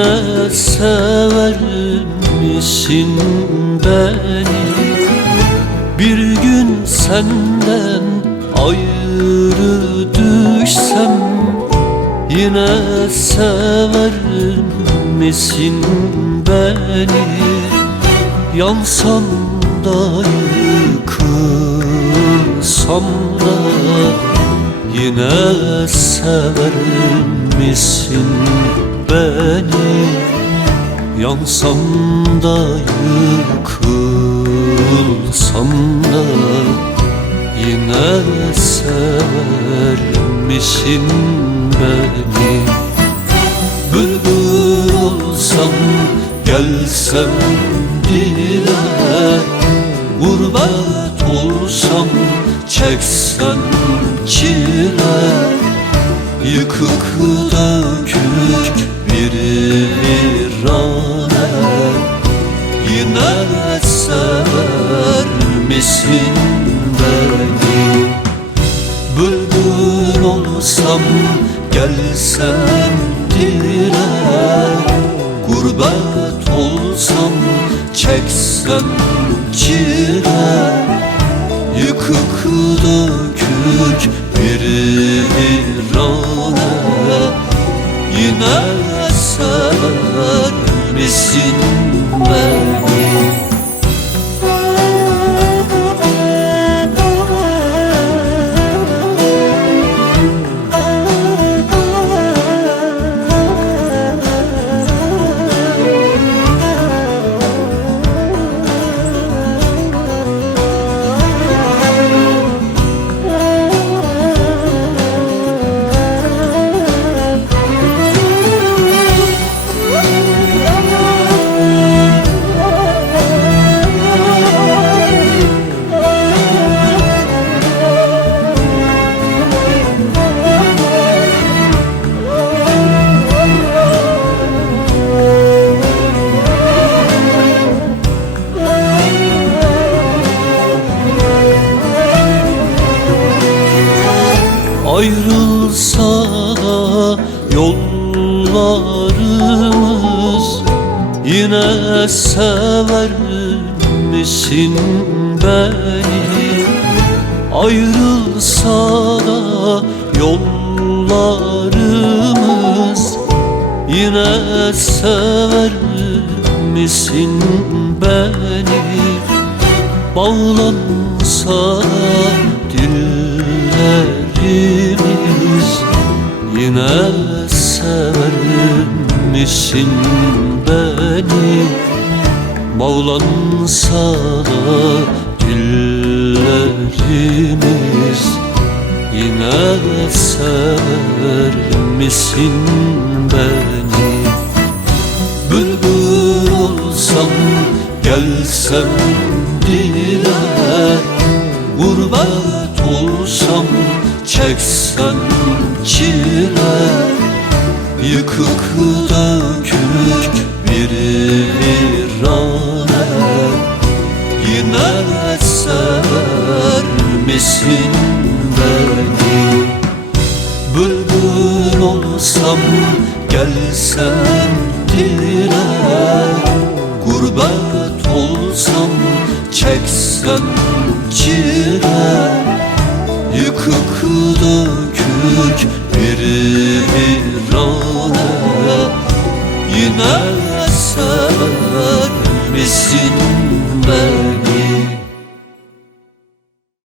Yine sever misin beni? Bir gün senden ayrı düşsem yine sever misin beni? Yansam da yıkılsam da yine sever misin beni? Yansam da yıkılsam da yine sever misin beni? Bülbül olsam gelsem dile, gurbet olsam çeksem çile, yıkık dökük bir virane, yine sever misin beni? Bülbül olsam gelsem dile, gurbet olsam çeksem çile, yıkık dökük bir virane, yine sever misin beni? Ayrılsa yollarımız yine sever misin beni? Ayrılsa da yollarımız yine sever misin beni? Bağlansa dillerimiz yine sever misin beni? Bağlansa da dillerimiz yine sever misin beni? Bülbül olsam gelsem dile, gurbet olsam çeksem çile, yıkık dökük bir virane, yine sever misin beni? Bülbül olsam gelsem dile, gurbet olsam çeksem çile, yıkık dökük bir virane, yine sever misin beni?